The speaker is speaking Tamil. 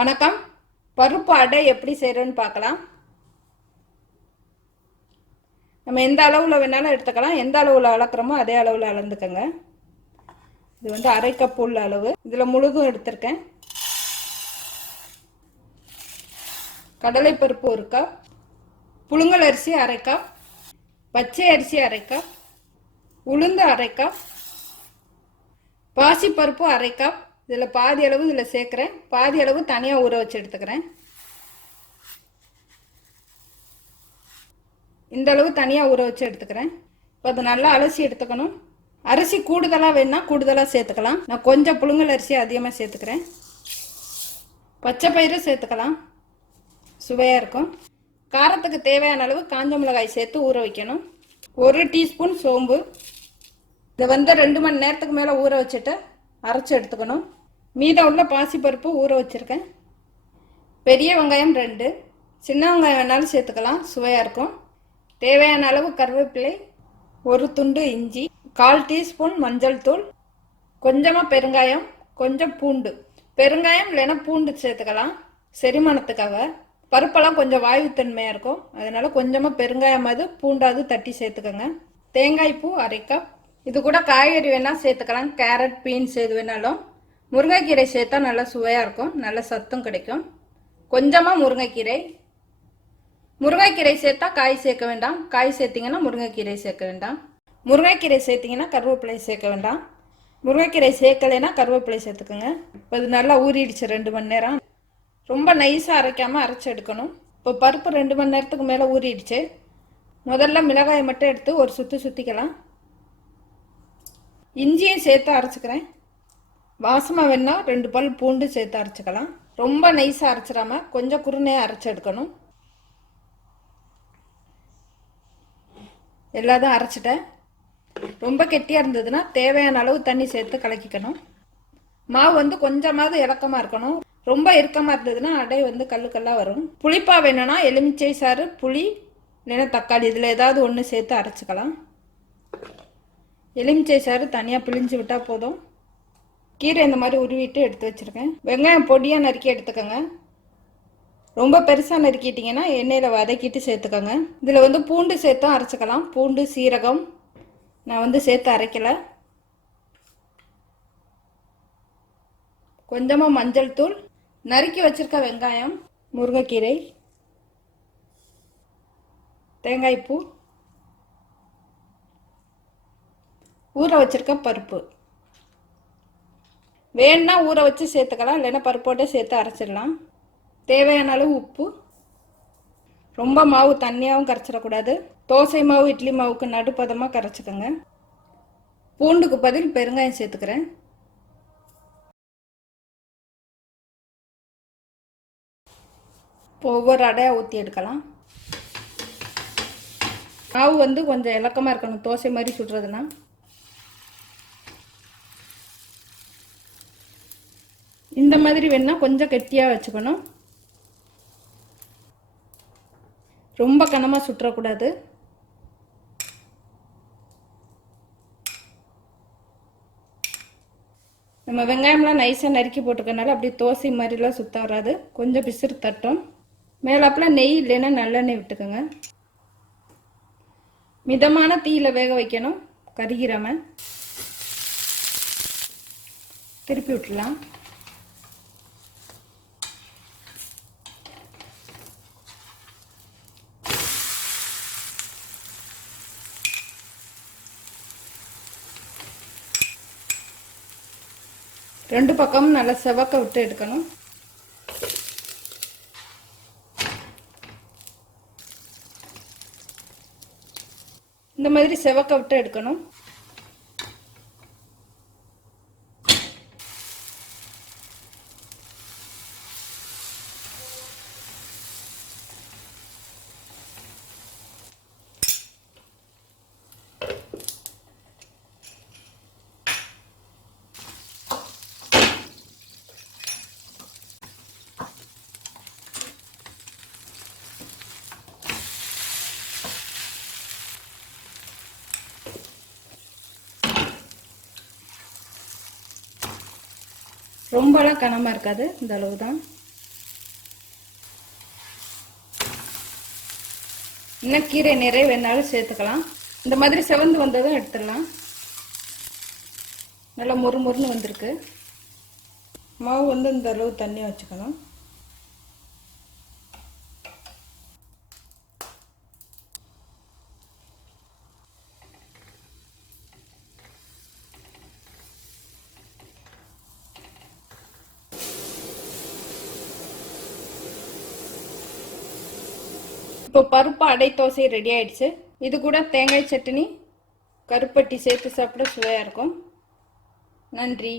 வணக்கம். பருப்பு அடை எப்படி செய்கிறோன்னு பார்க்கலாம். நம்ம எந்த அளவில் வேணாலும் எடுத்துக்கலாம். எந்த அளவில் அளக்குறோமோ அதே அளவில் அளந்துக்கோங்க. இது வந்து அரை கப் உள்ள அளவு. இதில் முழுதும் எடுத்திருக்கேன். கடலைப்பருப்பு ஒரு கப் புழுங்கல் அரிசி அரை கப் பச்சை அரிசி அரை கப் உளுந்து அரை கப் பாசிப்பருப்பு அரை கப் இதில் பாதி அளவு இதில் சேர்க்குறேன். பாதி அளவு தனியாக ஊற வச்சு எடுத்துக்கிறேன். இந்த அளவு தனியாக ஊற வச்சு எடுத்துக்கிறேன். இப்போ அதை நல்லா அலசி எடுத்துக்கணும். அரிசி கூடுதலாக வேணால் கூடுதலாக சேர்த்துக்கலாம். நான் கொஞ்சம் புழுங்கல் அரிசி அதிகமாக சேர்த்துக்கிறேன். பச்சை பயிறு சேர்த்துக்கலாம். சுவையாக இருக்கும். காரத்துக்கு தேவையான அளவு காஞ்ச மிளகாய் சேர்த்து ஊற வைக்கணும். ஒரு டீஸ்பூன் சோம்பு. இதை வந்து ரெண்டு மணி நேரத்துக்கு மேலே ஊற வச்சுட்டு அரைச்சி எடுத்துக்கணும். மீதம் உள்ள பாசிப்பருப்பு ஊற வச்சுருக்கேன். பெரிய வெங்காயம் ரெண்டு. சின்ன வெங்காயம் வேணாலும் சேர்த்துக்கலாம் சுவையாக இருக்கும். தேவையான அளவு கருவேப்பிலை ஒரு துண்டு இஞ்சி கால் டீஸ்பூன் மஞ்சள் தூள் கொஞ்சமாக பெருங்காயம் கொஞ்சம் பூண்டு. பெருங்காயம் இல்லைன்னா பூண்டு சேர்த்துக்கலாம் செரிமானத்துக்காக. பருப்பெல்லாம் கொஞ்சம் வாயுத்தன்மையாக இருக்கும். அதனால் கொஞ்சமாக பெருங்காயமாவது பூண்டாவது தட்டி சேர்த்துக்கோங்க. தேங்காய் பூ அரை கப். இது கூட காய்கறி வேணால் சேர்த்துக்கலாம். கேரட் பீன்ஸ் எது வேணாலும். முருங்கைக்கீரை சேர்த்தா நல்லா சுவையாக இருக்கும். நல்ல சத்தும் கிடைக்கும். கொஞ்சமாக முருங்கைக்கீரை. முருங்கைக்கீரை சேர்த்தா காய் சேர்க்க வேண்டாம். காய் சேர்த்திங்கன்னா முருங்கைக்கீரை சேர்க்க வேண்டாம். முருங்கைக்கீரை சேர்த்திங்கன்னா கருவேப்பிலை சேர்க்க வேண்டாம். முருங்கைக்கீரை சேர்க்கலைன்னா கருவேப்பிலை சேர்த்துக்கோங்க. இப்போ இது நல்லா ஊறிடுச்சு ரெண்டு மணி நேரம். ரொம்ப நைஸாக அரைக்காமல் அரைச்சி எடுக்கணும். இப்போ பருப்பு ரெண்டு மணி நேரத்துக்கு மேலே ஊறிடுச்சு. முதல்ல மிளகாயை மட்டும் எடுத்து ஒரு சுற்றி சுற்றிக்கலாம் இஞ்சியும் சேர்த்து அரைச்சிக்கிறேன். வாசமாக வேணால் ரெண்டு பல் பூண்டு சேர்த்து அரைச்சிக்கலாம். ரொம்ப நைஸாக அரைச்சிடாம கொஞ்சம் குருணையாக அரைச்சி எடுக்கணும். எல்லாத்தையும் அரைச்சிட்டேன். ரொம்ப கெட்டியாக இருந்ததுன்னா தேவையான அளவு தண்ணி சேர்த்து கலக்கிக்கணும். மாவு வந்து கொஞ்சமாவது இலக்கமாக இருக்கணும். ரொம்ப இறுக்கமாக இருந்ததுன்னா அடை வந்து கல்லுக்கல்லாக வரும். புளிப்பா வேணும்னா எலுமிச்சை சாறு புளி இல்லைன்னா தக்காளி இதில் ஏதாவது ஒன்று சேர்த்து அரைச்சிக்கலாம். எலுமிச்சை சாறு தனியாக பிழிஞ்சு விட்டால் போதும். கீரை இந்த மாதிரி உருவிட்டு எடுத்து வச்சுருக்கேன். வெங்காயம் பொடியாக நறுக்கி எடுத்துக்கோங்க. ரொம்ப பெருசாக நறுக்கிட்டிங்கன்னா எண்ணெயில் வதக்கிட்டு சேர்த்துக்கோங்க. இதில் வந்து பூண்டு சேர்த்தும் அரைச்சிக்கலாம். பூண்டு சீரகம் நான் வந்து சேர்த்து அரைக்கலை. கொஞ்சமாக மஞ்சள் தூள். நறுக்கி வச்சுருக்க வெங்காயம் முருங்கைக்கீரை தேங்காய்ப்பூ ஊற வச்சிருக்க பருப்பு. வேணுன்னா ஊற வச்சு சேர்த்துக்கலாம் இல்லைன்னா பருப்போட்டே சேர்த்து அரைச்சிடலாம். தேவையான அளவு உப்பு. ரொம்ப மாவு தண்ணியாகவும் கரைச்சிடக்கூடாது. தோசை மாவு இட்லி மாவுக்கு நடுப்பதமாக கரைச்சிக்கோங்க. பூண்டுக்கு பதில் பெருங்காயம் சேர்த்துக்கிறேன். இப்போ ஒவ்வொரு அடையாக ஊற்றி எடுக்கலாம். மாவு வந்து கொஞ்சம் இலக்கமாக இருக்கணும் தோசை மாதிரி சுடுறதுனா இந்த மாதிரி வேணால் கொஞ்சம் கெட்டியாக வச்சுக்கணும். ரொம்ப கனமாக சுற்றக்கூடாது. நம்ம வெங்காயம்லாம் நைஸாக நறுக்கி போட்டுக்கனால அப்படியே தோசை மாதிரிலாம் சுத்த வராது. கொஞ்சம் பிசுறு தட்டும். மேலாப்பில் நெய் இல்லைன்னா நல்லெண்ணெய் விட்டுக்கோங்க. மிதமான தீயில் வேக வைக்கணும். கருகிராம. திருப்பி விட்டுலாம் ரெண்டு பக்கமும் நல்லா செவக்க விட்டு எடுக்கணும். இந்த மாதிரி செவக்க விட்டு எடுக்கணும். ரொம்பலாம் கனமாக இருக்காது இந்த அளவு தான் இன்னும் கீரை நிறைய வேணாலும் சேர்த்துக்கலாம். இந்த மாதிரி செவந்து வந்ததும் எடுத்துடலாம். நல்லா மொறு மொறுன்னு வந்திருக்கு. மாவு வந்து இந்த அளவு தண்ணியாக வச்சுக்கணும். இப்போ பருப்பு அடை தோசை ரெடி ஆயிடுச்சு. இது கூட தேங்காய் சட்னி கருப்பட்டி சேர்த்து சாப்பிட சுவையாக இருக்கும். நன்றி.